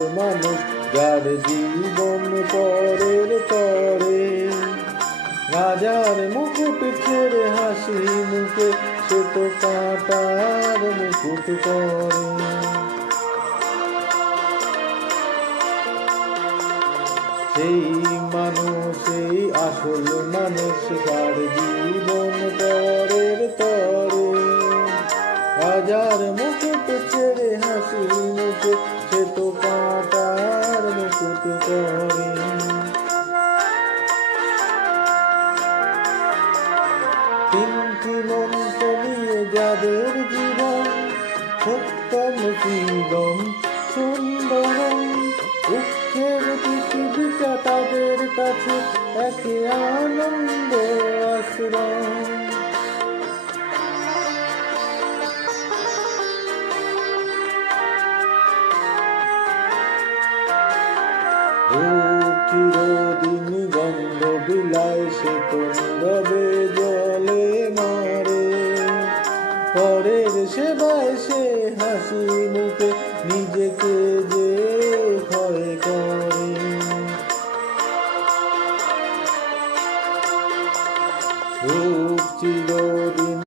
মানুষ যার জীবন পরের তরে, রাজার মুকুট ছেড়ে হাসি মুখে সে তো কাঁটার মুকুট পরে। সেই মানুষ, সেই আসল মানুষ, যার জীবন পরের তরে, রাজার মুকুট ছেড়ে হাসি মুখে সে তো কাঁটার মুকুট পরে। তিনটি মন্ত্র নিয়ে যাদের জীবন, সত্যম শিবম সুন্দরম, দুঃখের পৃথিবীটা তাদের কাছে একে আনন্দ আশ্রম। চিরদিন গন্ধ বিলায় সে তো নীরবে জলে মরে, পরের সেবায় সে হাসি মুখে নিজেকে যে ক্ষয় করে। চিরদিন